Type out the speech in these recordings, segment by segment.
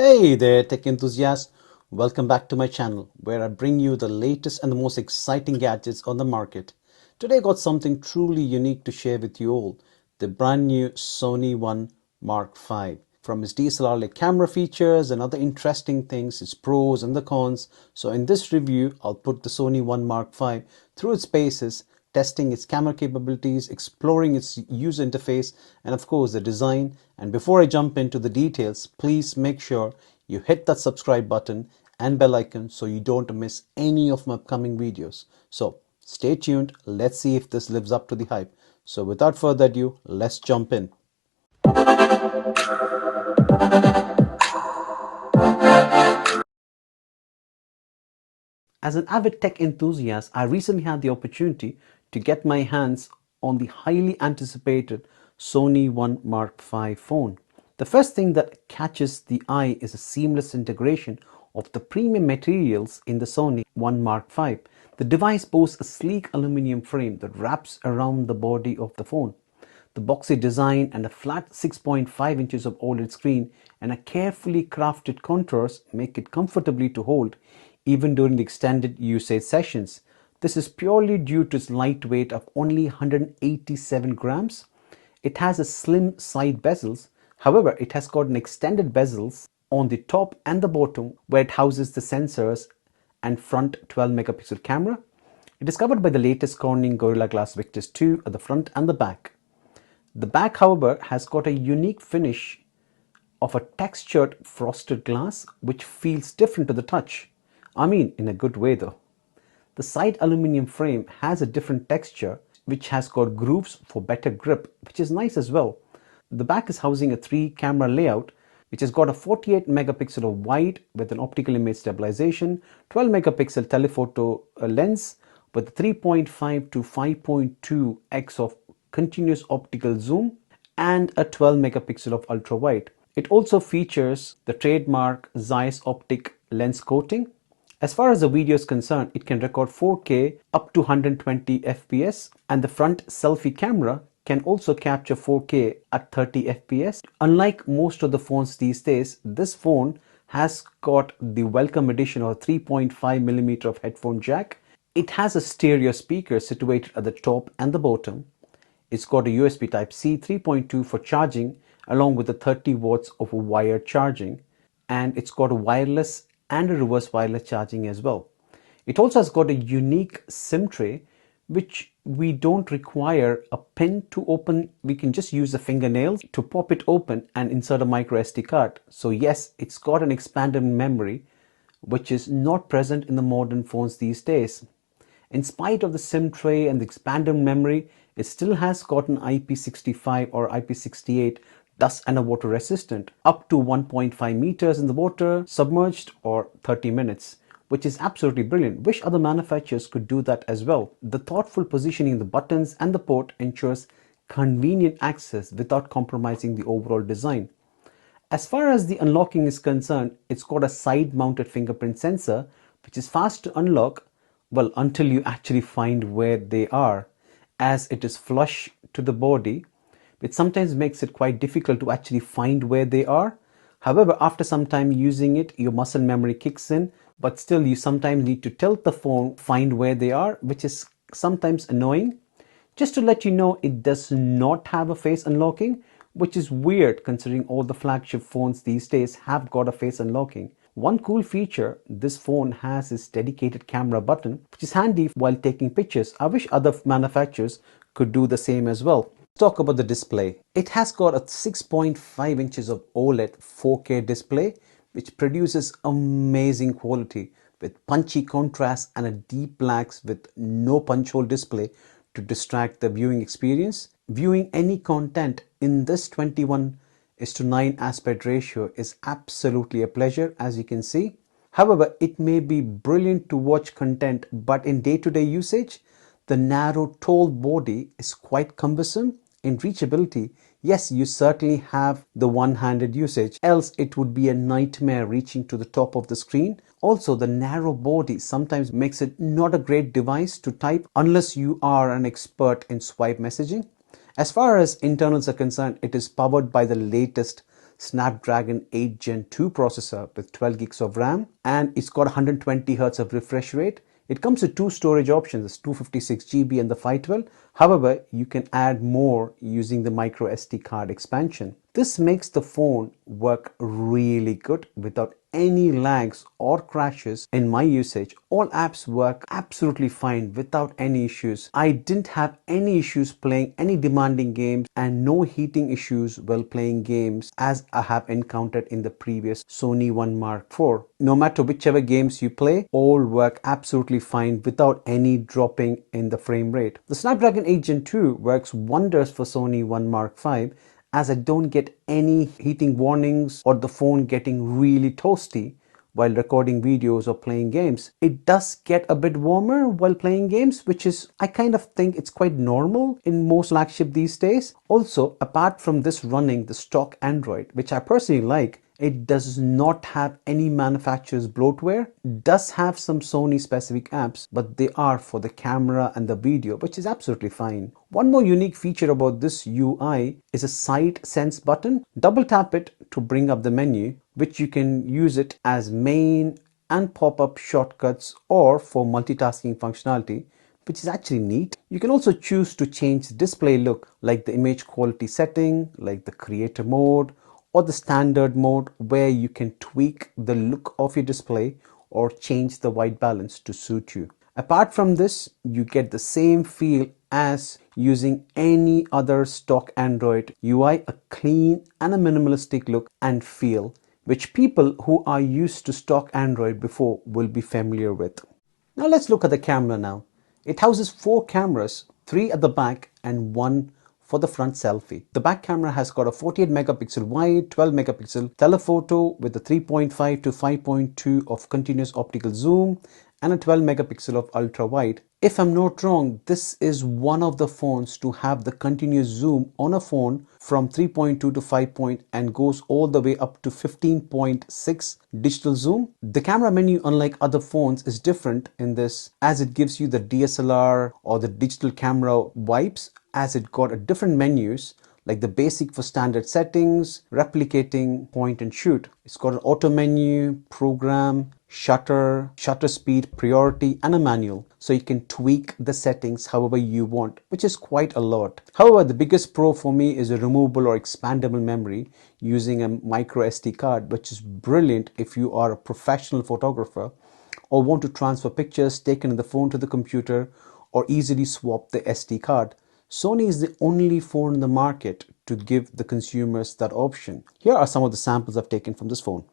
Hey there, tech enthusiasts. Welcome back to my channel where I bring you the latest and the most exciting gadgets on the market. Today I got something truly unique to share with you all, the brand new Sony One Mark V. From its DSLR-like camera features and other interesting things, its pros and the cons. So in this review, I'll put the Sony One Mark V through its paces, testing its camera capabilities, exploring its user interface, and of course the design. And before I jump into the details, please make sure you hit that subscribe button and bell icon so you don't miss any of my upcoming videos. So stay tuned, let's see if this lives up to the hype. So without further ado, let's jump in. As an avid tech enthusiast, I recently had the opportunity to get my hands on the highly anticipated Sony One Mark V phone. The first thing that catches the eye is a seamless integration of the premium materials in the Sony One Mark V. The device boasts a sleek aluminum frame that wraps around the body of the phone. The boxy design and a flat 6.5 inches of OLED screen and a carefully crafted contours make it comfortably to hold even during the extended usage sessions. This is purely due to its light weight of only 187 grams. It has a slim side bezels. However, it has got an extended bezels on the top and the bottom where it houses the sensors and front 12 megapixel camera. It is covered by the latest Corning Gorilla Glass Victus 2 at the front and the back. The back, however, has got a unique finish of a textured frosted glass which feels different to the touch. I mean, in a good way though. The side aluminum frame has a different texture which has got grooves for better grip, which is nice as well. The back is housing a 3-camera layout which has got a 48 megapixel of wide with an optical image stabilization, 12 megapixel telephoto lens with a 3.5 to 5.2x of continuous optical zoom and a 12 megapixel of ultra wide. It also features the trademark Zeiss optic lens coating. As far as the video is concerned, it can record 4K up to 120 FPS, and the front selfie camera can also capture 4K at 30 FPS. Unlike most of the phones these days, this phone has got the welcome addition of a 3.5mm of headphone jack. It has a stereo speaker situated at the top and the bottom. It's got a USB Type-C 3.2 for charging along with the 30 watts of wired charging, and it's got a wireless and a reverse wireless charging as well. It also has got a unique SIM tray which we don't require a pin to open. We can just use the fingernails to pop it open and insert a micro SD card. So yes, it's got an expanded memory which is not present in the modern phones these days. In spite of the SIM tray and the expanded memory, it still has got an IP65 or IP68 dust and water resistant up to 1.5 meters in the water, submerged, or 30 minutes, which is absolutely brilliant. Wish other manufacturers could do that as well. The thoughtful positioning of the buttons and the port ensures convenient access without compromising the overall design. As far as the unlocking is concerned, it's got a side-mounted fingerprint sensor which is fast to unlock, well, until you actually find where they are, as it is flush to the body, which sometimes makes it quite difficult to actually find where they are. However, after some time using it, your muscle memory kicks in, but still you sometimes need to tilt the phone, find where they are, which is sometimes annoying. Just to let you know, it does not have a face unlocking, which is weird considering all the flagship phones these days have got a face unlocking. One cool feature this phone has is dedicated camera button, which is handy while taking pictures. I wish other manufacturers could do the same as well. Let's talk about the display. It has got a 6.5 inches of OLED 4K display, which produces amazing quality with punchy contrast and a deep blacks with no punch hole display to distract the viewing experience. Viewing any content in this 21:9 aspect ratio is absolutely a pleasure, as you can see. However, it may be brilliant to watch content, but in day-to-day usage, the narrow, tall body is quite cumbersome. In reachability, yes, you certainly have the one-handed usage, else it would be a nightmare reaching to the top of the screen. Also, the narrow body sometimes makes it not a great device to type unless you are an expert in swipe messaging. As far as internals are concerned, it is powered by the latest Snapdragon 8 Gen 2 processor with 12 gigs of RAM, and it's got 120 Hz of refresh rate. It comes with two storage options, it's 256 GB and the 512. However, you can add more using the micro SD card expansion. This makes the phone work really good without any lags or crashes. In my usage, all apps work absolutely fine without any issues. I didn't have any issues playing any demanding games and no heating issues while playing games as I have encountered in the previous Sony One Mark IV. No matter whichever games you play, all work absolutely fine without any dropping in the frame rate. The Snapdragon 8 Gen 2 works wonders for Sony One Mark V, as I don't get any heating warnings or the phone getting really toasty while recording videos or playing games. It does get a bit warmer while playing games, which is, I kind of think it's quite normal in most flagship these days. Also, apart from this running the stock Android, which I personally like, it does not have any manufacturer's bloatware. It does have some Sony specific apps, but they are for the camera and the video, which is absolutely fine. One more unique feature about this UI is a side sense button. Double tap it to bring up the menu, which you can use it as main and pop-up shortcuts or for multitasking functionality, which is actually neat. You can also choose to change the display look, like the image quality setting, like the creator mode, or the standard mode, where you can tweak the look of your display or change the white balance to suit you. Apart from this, you get the same feel as using any other stock Android UI, a clean and a minimalistic look and feel, which people who are used to stock Android before will be familiar with. Now let's look at the camera now. It houses 4 cameras, 3 at the back and 1 for the front selfie. The back camera has got a 48 megapixel wide, 12 megapixel telephoto with a 3.5 to 5.2 of continuous optical zoom and a 12 megapixel of ultra wide. If I'm not wrong, this is one of the phones to have the continuous zoom on a phone from 3.2 to 5 point and goes all the way up to 15.6 digital zoom. The camera menu, unlike other phones, is different in this, as it gives you the DSLR or the digital camera vibes, as it got a different menus like the basic for standard settings, replicating, point and shoot. It's got an auto menu, program, shutter speed, priority and a manual, so you can tweak the settings however you want, which is quite a lot. However, the biggest pro for me is a removable or expandable memory using a micro SD card, which is brilliant if you are a professional photographer or want to transfer pictures taken in the phone to the computer or easily swap the SD card. Sony is the only phone in the market to give the consumers that option. Here are some of the samples I've taken from this phone.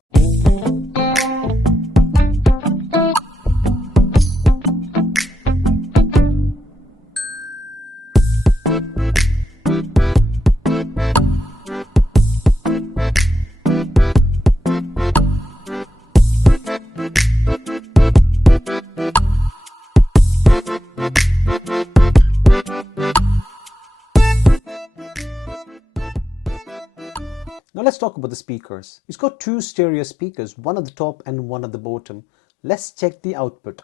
Now let's talk about the speakers. It's got 2 stereo speakers, one at the top and one at the bottom. Let's check the output.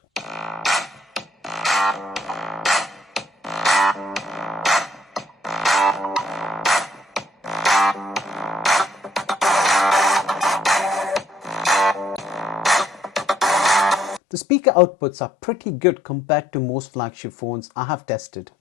The speaker outputs are pretty good compared to most flagship phones I have tested.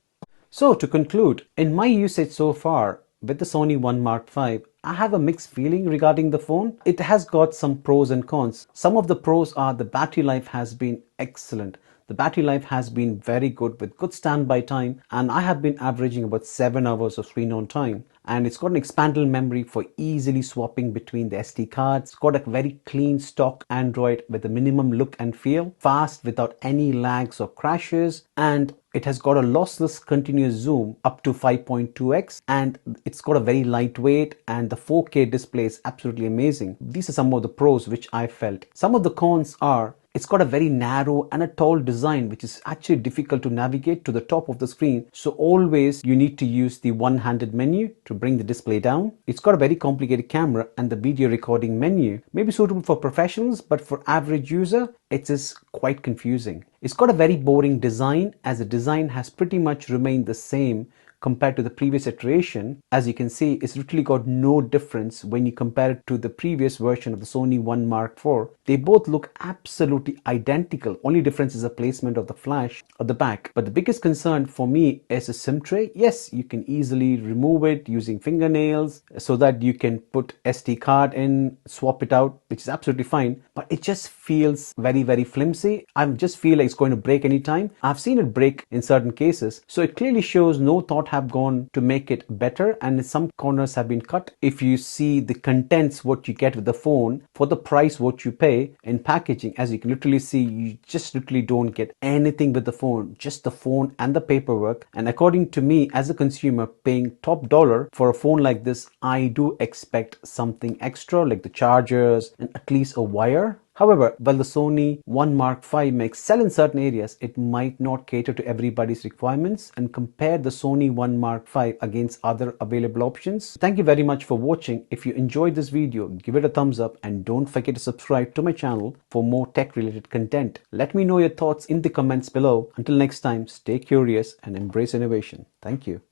So to conclude, in my usage so far with the Sony One Mark V, I have a mixed feeling regarding the phone. It has got some pros and cons. Some of the pros are the battery life has been excellent. The battery life has been very good with good standby time, and I have been averaging about 7 hours of screen on time. And it's got an expandable memory for easily swapping between the SD cards. It's got a very clean stock Android with a minimum look and feel, fast without any lags or crashes, and it has got a lossless continuous zoom up to 5.2x, and it's got a very lightweight, and the 4K display is absolutely amazing. These are some of the pros which I felt. Some of the cons are it's got a very narrow and a tall design, which is actually difficult to navigate to the top of the screen. So always you need to use the one-handed menu to bring the display down. It's got a very complicated camera, and the video recording menu may be suitable for professionals, but for average user, it is quite confusing. It's got a very boring design, as the design has pretty much remained the same compared to the previous iteration, as you can see, it's literally got no difference when you compare it to the previous version of the Sony 1 Mark IV. They both look absolutely identical. Only difference is the placement of the flash at the back. But the biggest concern for me is a SIM tray. Yes, you can easily remove it using fingernails so that you can put SD card in, swap it out, which is absolutely fine. But it just feels very flimsy. I just feel like it's going to break anytime. I've seen it break in certain cases. So it clearly shows no thought have gone to make it better, and some corners have been cut. If you see the contents, what you get with the phone for the price what you pay in packaging, as you can literally see, you just literally don't get anything with the phone, just the phone and the paperwork. And according to me, as a consumer paying top dollar for a phone like this, I do expect something extra like the chargers and at least a wire. However, while the Sony 1 Mark V may excel in certain areas, it might not cater to everybody's requirements. And compare the Sony 1 Mark V against other available options. Thank you very much for watching. If you enjoyed this video, give it a thumbs up and don't forget to subscribe to my channel for more tech related content. Let me know your thoughts in the comments below. Until next time, stay curious and embrace innovation. Thank you.